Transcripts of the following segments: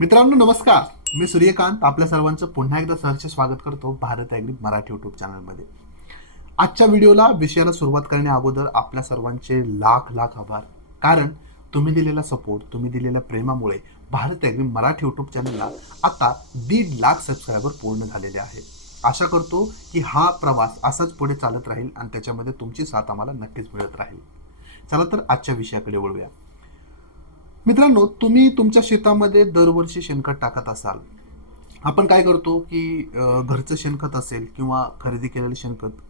मित्रांनो नमस्कार. मी सूर्यकांत. आपल्या सर्वांचं पुन्हा एकदा सहर्ष स्वागत करतो भारत ॲग्री मराठी यूट्यूब चॅनलमध्ये. आजच्या व्हिडिओला विषयाला सुरुवात करण्या अगोदर आपल्या सर्वांचे लाख लाख आभार. कारण तुम्ही दिलेला सपोर्ट तुम्ही दिलेल्या प्रेमामुळे भारत ॲग्री मराठी यूट्यूब चॅनलला आता दीड लाख सबस्क्रायबर पूर्ण झालेले आहे. आशा करतो की हा प्रवास असाच पुढे चालत राहील आणि त्याच्यामध्ये तुमची साथ आम्हाला नक्कीच मिळत राहील. चला तर आजच्या विषयाकडे वळूया. मित्रांनो तुम्ही तुमच्या शेतामध्ये दरवर्षी शेणखत टाकत असाल. आपण काय करतो की घरचं शेणखत असेल किंवा खरेदी केलेलं शेणखत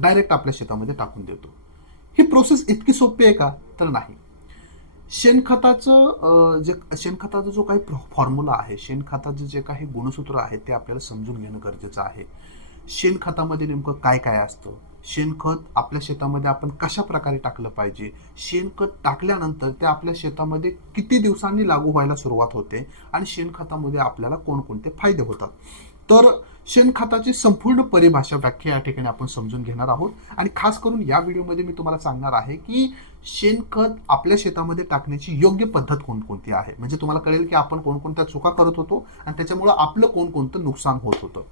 डायरेक्ट आपल्या शेतामध्ये टाकून देतो. ही प्रोसेस इतकी सोपी आहे का? तर नाही. शेणखताचं जे शेणखताचा जो काही फॉर्म्युला आहे शेणखताचे जे काही गुणसूत्र आहेत ते आपल्याला समजून घेणं गरजेचं आहे. शेणखतामध्ये नेमकं काय काय असतं? शेणखत आपल्या शेतामध्ये आपण कशा प्रकारे टाकलं पाहिजे? शेणखत टाकल्यानंतर ते आपल्या शेतामध्ये किती दिवसांनी लागू व्हायला सुरुवात होते आणि शेणखतामध्ये आपल्याला कोणकोणते फायदे होतात? तर शेणखताची संपूर्ण परिभाषा व्याख्या या ठिकाणी आपण समजून घेणार आहोत. आणि खास करून या व्हिडिओमध्ये मी तुम्हाला सांगणार आहे की शेणखत आपल्या शेतामध्ये टाकण्याची योग्य पद्धत कोणकोणती आहे? म्हणजे तुम्हाला कळेल की आपण कोणकोणत्या चुका करत होतो आणि त्याच्यामुळं आपलं कोणकोणतं नुकसान होत होतं.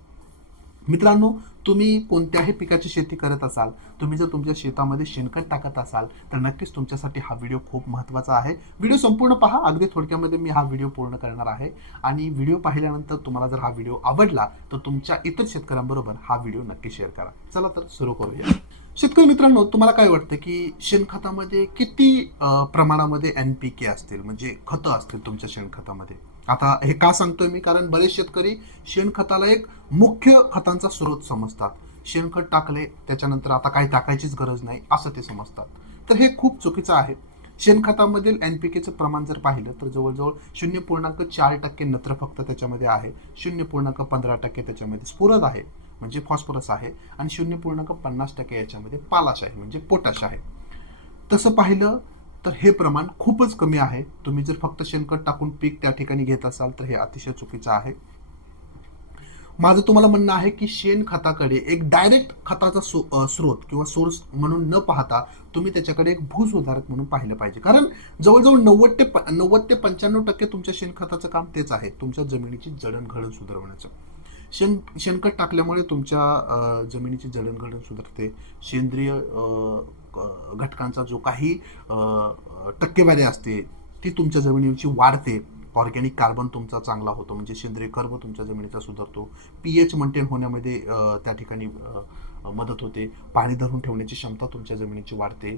मित्रांनो तुम्ही कोणत्याही पिकाची शेती करत असाल तुम्ही जर तुमच्या शेतामध्ये शेणखत टाकत असाल तर नक्कीच तुमच्यासाठी हा व्हिडिओ खूप महत्त्वाचा आहे. व्हिडिओ संपूर्ण पहा अगदी थोडक्यामध्ये मी हा व्हिडिओ पूर्ण करणार आहे. आणि व्हिडिओ पाहिल्यानंतर तुम्हाला जर हा व्हिडिओ आवडला तर तुमच्या इतर शेतकऱ्यांबरोबर हा व्हिडिओ नक्की शेअर करा. चला तर सुरू करूया. शेतकरी मित्रांनो तुम्हाला काय वाटतं की शेणखतामध्ये किती प्रमाणामध्ये एन पी के असतील? म्हणजे खतं असतील तुमच्या शेणखतामध्ये? आता हे का सांगतोय मी? कारण बरेच शेतकरी शेणखताला एक मुख्य खतांचा स्रोत समजतात. शेणखत टाकले त्याच्यानंतर आता काही टाकायचीच गरज नाही असं ते समजतात. तर हे खूप चुकीचं आहे. शेणखतामधील एन पी केचं प्रमाण जर पाहिलं तर जवळजवळ शून्य पूर्णांक चार टक्के नत्र फक्त त्याच्यामध्ये आहे. शून्य पूर्णांक पंधरा टक्के त्याच्यामध्ये स्फुरद आहे म्हणजे फॉस्फरस आहे आणि शून्य पूर्णांक पन्नास टक्के याच्यामध्ये पालाश आहे म्हणजे पोटाश आहे. तसं पाहिलं तर हे प्रमाण खूपच कमी आहे. तुम्ही जर फक्त शेणखत टाकून पीक त्या ठिकाणी घेत असाल तर हे अतिशय चुकीचं आहे. माझं तुम्हाला म्हणणं आहे की शेण खताकडे एक डायरेक्ट खताचा सो स्रोत किंवा सोर्स म्हणून न पाहता तुम्ही त्याच्याकडे एक भूसुधारक म्हणून पाहिलं पाहिजे. कारण जवळजवळ नव्वद ते प- नव्वद ते पंच्याण्णव टक्के तुमच्या शेणखताचं काम तेच आहे. तुमच्या जमिनीची जडणघडण सुधारवण्याचं. शेण शेणखत टाकल्यामुळे तुमच्या जमिनीची जडणघडण सुधारते. सेंद्रिय घटकांचा जो काही टक्केवारी असते ती तुमच्या जमिनीची वाढते ऑर्गॅनिक कार्बन तुमचा चांगला होतो म्हणजे सेंद्रिय कर्ब तुमच्या जमिनीचा सुधारतो. पी एच मेंटेन होण्यामध्ये त्या ठिकाणी मदत होते. पाणी धरून ठेवण्याची क्षमता तुमच्या जमिनीची वाढते.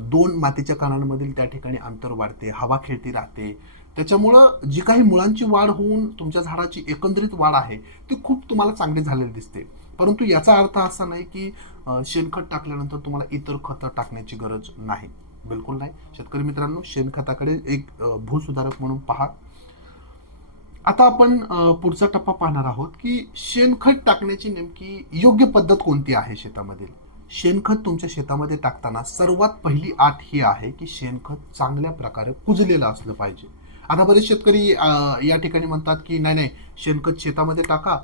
दोन मातीच्या कणांमधील त्या ठिकाणी अंतर वाढते हवा खेळती राहते. त्याच्यामुळं जी काही मुळांची वाढ होऊन तुमच्या झाडाची एकंदरीत वाढ आहे ती खूप तुम्हाला चांगली झालेली दिसते. परंतु याचा अर्थ असा नाही की शेणखत टाकल्यानंतर तुम्हाला इतर खतं टाकण्याची गरज नाही. बिलकुल नाही. शेतकरी मित्रांनो शेणखताकडे एक भूसुधारक म्हणून पहा. आता आपण पुढचा टप्पा पाहणार आहोत की शेणखत टाकण्याची नेमकी योग्य पद्धत कोणती आहे शेतामधील? शेणखत तुमच्या शेतामध्ये टाकताना सर्वात पहिली आठ ही आहे की शेणखत चांगल्या प्रकारे कुजलेलं असलं पाहिजे. आता बरेच शेतकरी या ठिकाणी म्हणतात की नाही नाही शेणखत शेतामध्ये टाका.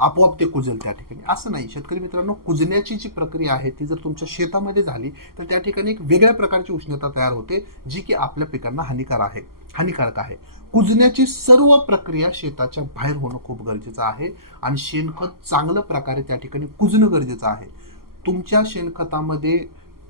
आपोआप ते कुजेल त्या ठिकाणी. असं नाही. शेतकरी मित्रांनो कुजण्याची जी प्रक्रिया आहे ती जर तुमच्या शेतामध्ये झाली तर त्या ठिकाणी एक वेगळ्या प्रकारची उष्णता तयार होते जी की आपल्या पिकांना हानिकार आहे हानिकारक आहे. कुजण्याची सर्व प्रक्रिया शेताच्या बाहेर होणं खूप गरजेचं आहे आणि शेणखत चांगल्या प्रकारे त्या ठिकाणी कुजणं गरजेचं आहे. तुमच्या शेणखतामध्ये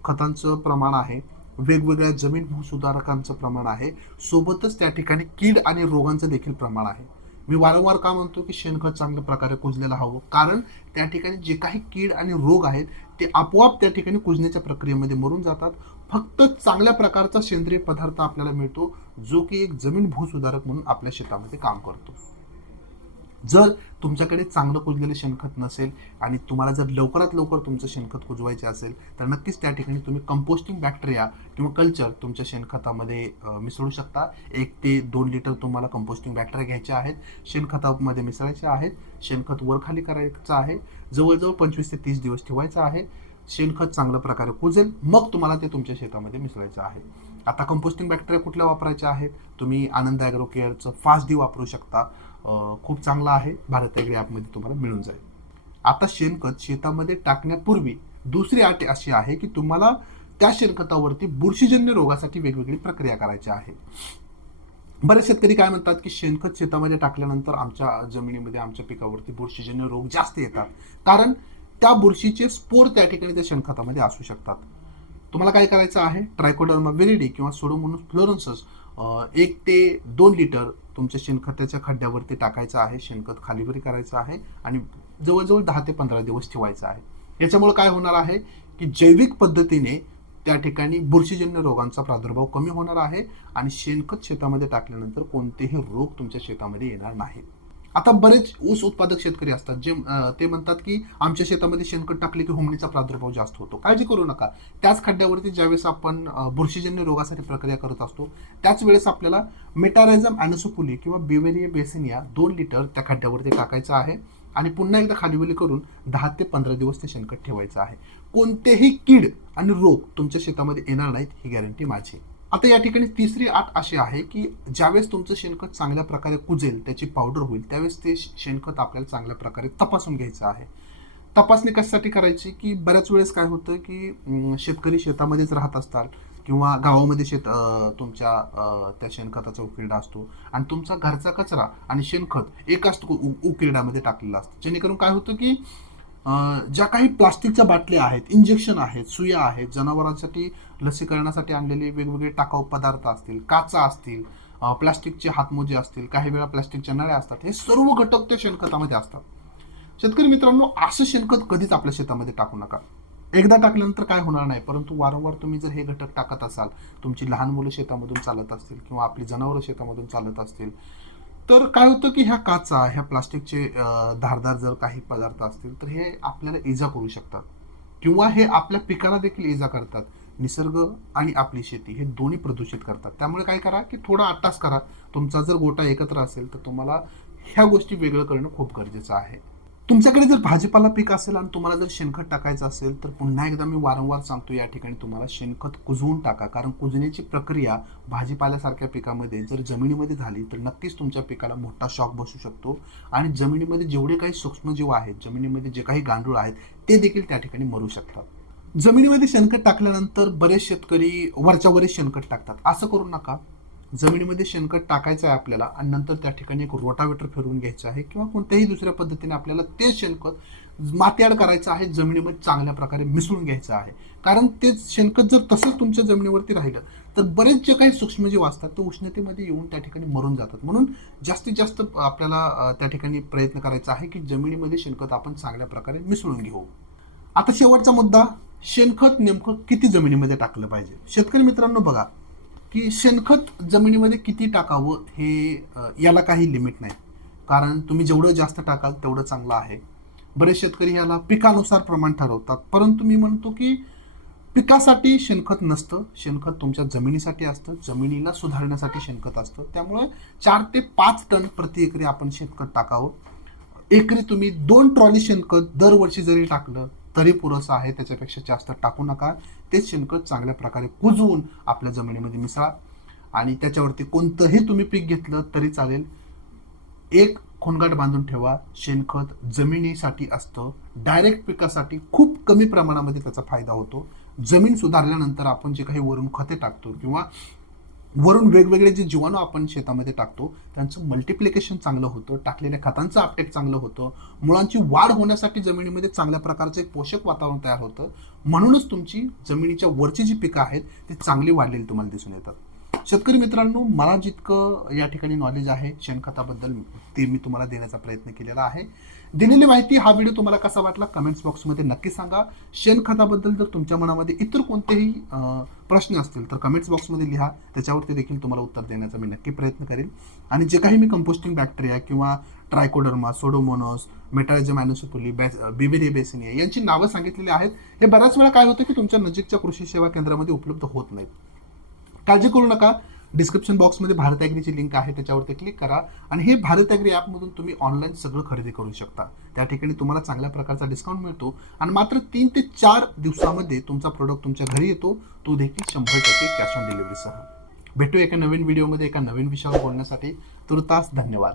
खतांचं प्रमाण आहे वेगवेगळ्या जमीन भूसुधारकांचं प्रमाण आहे सोबतच त्या ठिकाणी कीड आणि रोगांचं देखील प्रमाण आहे. मी वारंवार का म्हणतो की शेणखत चांगल्या प्रकारे कुजलेलं हवं? कारण त्या ठिकाणी जे काही कीड आणि रोग आहेत ते आपोआप त्या ठिकाणी कुजण्याच्या प्रक्रियेमध्ये मरून जातात. फक्त चांगल्या प्रकारचा सेंद्रिय पदार्थ आपल्याला मिळतो जो की एक जमीन भूसुधारक म्हणून आपल्या शेतामध्ये काम करतो. जर तुमच्याकडे चांगलं कुजलेलं शेणखत नसेल आणि तुम्हाला जर लवकरात लवकर तुमचं शेणखत कुजवायचे असेल तर नक्कीच त्या ठिकाणी तुम्ही कंपोस्टिंग बॅक्टेरिया किंवा कल्चर तुमच्या शेणखतामध्ये मिसळू शकता. एक ते दोन लिटर तुम्हाला कंपोस्टिंग बॅक्टेरिया घ्यायचे आहेत शेणखतामध्ये मिसळायचे आहेत शेणखत वरखाली करायचं आहे जवळजवळ पंचवीस ते तीस दिवस ठेवायचं आहे शेणखत चांगल्या प्रकारे कुजेल मग तुम्हाला ते तुमच्या शेतामध्ये मिसळायचं आहे. आता कंपोस्टिंग बॅक्टेरिया कुठल्या वापरायच्या आहेत? तुम्ही आनंद ॲग्रो केअरचं फास्ट डी वापरू शकता. खूप चांगला आहे. भारत ॲग्री ॲपमध्ये तुम्हाला मिळून जाईल. आता शेणखत शेतामध्ये टाकण्यापूर्वी दुसरी अट अशी आहे की तुम्हाला त्या शेणखतावरती बुरशीजन्य रोगासाठी वेगवेगळी प्रक्रिया करायची आहे. बरेच शेतकरी काय म्हणतात की शेणखत शेतामध्ये टाकल्यानंतर आमच्या जमिनीमध्ये आमच्या पिकावरती बुरशीजन्य रोग जास्त येतात. कारण त्या बुरशीचे स्पोर त्या ठिकाणी त्या शेणखतामध्ये असू शकतात. तुम्हाला काय करायचं आहे? ट्रायकोडर्मा विरिडी किंवा सोडोमोनस फ्लोरन्सस एक ते दोन लिटर तुमच्या शेणखताच्या खड्ड्यावरती टाकायचं आहे शेणखत खालीवर करायचं आहे आणि जवळजवळ दहा ते पंधरा दिवस ठेवायचं आहे. याच्यामुळे काय होणार आहे की जैविक पद्धतीने त्या ठिकाणी बुरशीजन्य रोगांचा प्रादुर्भाव कमी होणार आहे आणि शेणखत शेतामध्ये टाकल्यानंतर कोणतेही रोग तुमच्या शेतामध्ये येणार नाहीत. आता बरेच ऊस उत्पादक शेतकरी असतात जे ते म्हणतात की आमच्या शेतामध्ये शेणखत टाकले की होमणीचा प्रादुर्भाव जास्त होतो. काळजी करू नका. त्याच खड्ड्यावरती ज्यावेळेस आपण बुरशीजन्य रोगासाठी प्रक्रिया करत असतो त्याच वेळेस आपल्याला मेटारायझम अॅनोसोपुली किंवा बिवेरिया बेसिनिया दोन लिटर त्या खड्ड्यावरती टाकायचं आहे आणि पुन्हा एकदा खालीवली करून दहा ते पंधरा दिवस ते शेणखत ठेवायचं आहे. कोणतेही कीड आणि रोग तुमच्या शेतामध्ये येणार नाहीत ही गॅरंटी माझी आता या ठिकाणी तिसरी आठ अशी आहे की ज्यावेळेस तुमचं शेणखत चांगल्या प्रकारे कुजेल त्याची पावडर होईल त्यावेळेस ते शेणखत आपल्याला चांगल्या प्रकारे तपासून घ्यायचं आहे. तपासणी कशासाठी करायची की बऱ्याच वेळेस काय होतं की शेतकरी शेतामध्येच राहत असतात किंवा गावामध्ये शेत तुमच्या त्या शेणखताचा उकिरडा असतो आणि तुमचा घरचा कचरा आणि शेणखत एकाच उ- उ- उकिरड्यामध्ये टाकलेला असतं. जेणेकरून काय होतं की ज्या काही प्लास्टिकच्या बाटल्या आहेत इंजेक्शन आहेत सुया आहेत जनावरांसाठी लसीकरणासाठी आणलेले वेगवेगळे टाकाऊ पदार्थ असतील काचा असतील प्लास्टिकचे हातमोजे असतील काही वेळा प्लास्टिकच्या नळ्या असतात हे सर्व घटक त्या शेणखतामध्ये असतात. शेतकरी मित्रांनो असं शेणखत कधीच आपल्या शेतामध्ये टाकू नका. एकदा टाकल्यानंतर काय होणार नाही परंतु वारंवार तुम्ही जर हे घटक टाकत असाल तुमची लहान मुलं शेतामधून चालत असतील किंवा आपली जनावरं शेतामधून चालत असतील तर काय होतं की ह्या काचा ह्या प्लास्टिकचे धारदार जर काही पदार्थ असतील तर हे आपल्याला इजा करू शकतात. किंवा हे आपल्या पिकाला देखील इजा करतात. निसर्ग आणि आपली शेती हे दोन्ही प्रदूषित करतात. त्यामुळे काय करा की थोडा अट्टास करा. तुमचा जर गोटा एकत्र असेल तर तुम्हाला ह्या गोष्टी वेगळं करणं खूप गरजेचं आहे. तुमच्याकडे जर भाजीपाला पीक असेल आणि तुम्हाला जर शेणखत टाकायचं असेल तर पुन्हा एकदा मी वारंवार सांगतो या ठिकाणी तुम्हाला शेणखत कुजवून टाका. कारण कुजण्याची प्रक्रिया भाजीपाल्यासारख्या पिकामध्ये जर जमिनीमध्ये झाली तर नक्कीच तुमच्या पिकाला मोठा शॉक बसू शकतो. आणि जमिनीमध्ये जेवढे काही सूक्ष्मजीव आहेत जमिनीमध्ये जे काही गांडूळ आहेत ते देखील त्या ठिकाणी मरू शकतात. जमिनीमध्ये शेणखत टाकल्यानंतर बरेच शेतकरी वरच्या वरच शेणखत टाकतात. असं करू नका. जमिनीमध्ये शेणखत टाकायचं आहे आपल्याला आणि नंतर त्या ठिकाणी एक रोटावेटर फिरवून घ्यायचं आहे किंवा कोणत्याही दुसऱ्या पद्धतीने आपल्याला तेच शेणखत मातीआड करायचं आहे जमिनीमध्ये चांगल्या प्रकारे मिसळून घ्यायचं आहे. कारण तेच शेणखत जर तसंच तुमच्या जमिनीवरती राहिलं तर बरेच जे काही सूक्ष्मजीव असतात ते उष्णतेमध्ये येऊन त्या ठिकाणी मरून जातात. म्हणून जास्तीत जास्त आपल्याला त्या ठिकाणी प्रयत्न करायचा आहे की जमिनीमध्ये शेणखत आपण चांगल्या प्रकारे मिसळून घेऊ. आता शेवटचा मुद्दा शेणखत नेमकं किती जमिनीमध्ये टाकलं पाहिजे? शेतकरी मित्रांनो बघा की शेणखत जमिनीमध्ये किती टाकावं हे याला काही लिमिट नाही. कारण तुम्ही जेवढं जास्त टाकाल तेवढं चांगलं आहे. बरेच शेतकरी याला पिकानुसार प्रमाण ठरवतात. परंतु मी म्हणतो की पिकासाठी शेणखत नसतं. शेणखत तुमच्या जमिनीसाठी असतं. जमिनीला सुधारण्यासाठी शेणखत असतं. त्यामुळे चार ते पाच टन प्रति एकरी आपण शेणखत टाकावं. एकरी तुम्ही दोन ट्रॉली शेणखत दरवर्षी जरी टाकलं तरी पुरेसं आहे त्याच्यापेक्षा जास्त टाकू नका. तेच शेणखत चांगल्या प्रकारे कुजवून आपल्या जमिनीमध्ये मिसळा. आणि त्याच्यावरती कोणतंही तुम्ही पीक घेतलं तरी चालेल. एक खोनगाट बांधून ठेवा. शेणखत जमिनीसाठी असतं. डायरेक्ट पिकासाठी खूप कमी प्रमाणामध्ये त्याचा फायदा होतो. जमीन सुधारल्यानंतर आपण जे काही वरून खते टाकतो किंवा वरून वेगवेगळे जे जीवाणू आपण शेतामध्ये टाकतो त्यांचं मल्टिप्लिकेशन चांगलं होतं टाकलेल्या खतांचं अपटेक चांगलं होतं. मुळांची वाढ होण्यासाठी जमिनीमध्ये चांगल्या प्रकारचं एक पोषक वातावरण तयार होतं. म्हणूनच तुमची जमिनीच्या वरची जी पिकं आहेत ती चांगली वाढलेली तुम्हाला दिसून येतात. शेतकरी मित्रांनो मला जितकं या ठिकाणी नॉलेज आहे शेणखताबद्दल ते मी तुम्हाला देण्याचा प्रयत्न केलेला आहे. दिलेली माहिती हा व्हिडिओ तुम्हाला कसा वाटला कमेंट्स बॉक्समध्ये नक्की सांगा. शेणखताबद्दल जर तुमच्या मनामध्ये इतर कोणतेही प्रश्न असतील तर कमेंट्स बॉक्समध्ये लिहा. त्याच्यावरती देखील तुम्हाला उत्तर देण्याचा मी नक्की प्रयत्न करेन. आणि जे काही मी कंपोस्टिंग बॅक्टेरिया किंवा ट्रायकोडर्मा सोडोमोनॉस मेटायझम बॅस बिबिरी बेसिनिया यांची नावं सांगितलेली आहेत. हे बऱ्याच वेळा काय होतं की तुमच्या नजीकच्या कृषी सेवा केंद्रामध्ये उपलब्ध होत नाहीत. काळजी करू नका. डिस्क्रिप्शन बॉक्समध्ये भारत ॲग्रीची लिंक आहे त्याच्यावरती क्लिक करा. आणि हे भारत ॲग्री ॲपमधून तुम्ही ऑनलाईन सगळं खरेदी करू शकता. त्या ठिकाणी तुम्हाला चांगल्या प्रकारचा डिस्काउंट मिळतो. आणि मात्र तीन ते चार दिवसामध्ये तुमचा प्रोडक्ट तुमच्या घरी येतो. तो देखील शंभर टक्के कॅश ऑन डिलिव्हरीसह भेटू एका नवीन व्हिडिओमध्ये एका नवीन विषयावर बोलण्यासाठी. तुर्तास धन्यवाद.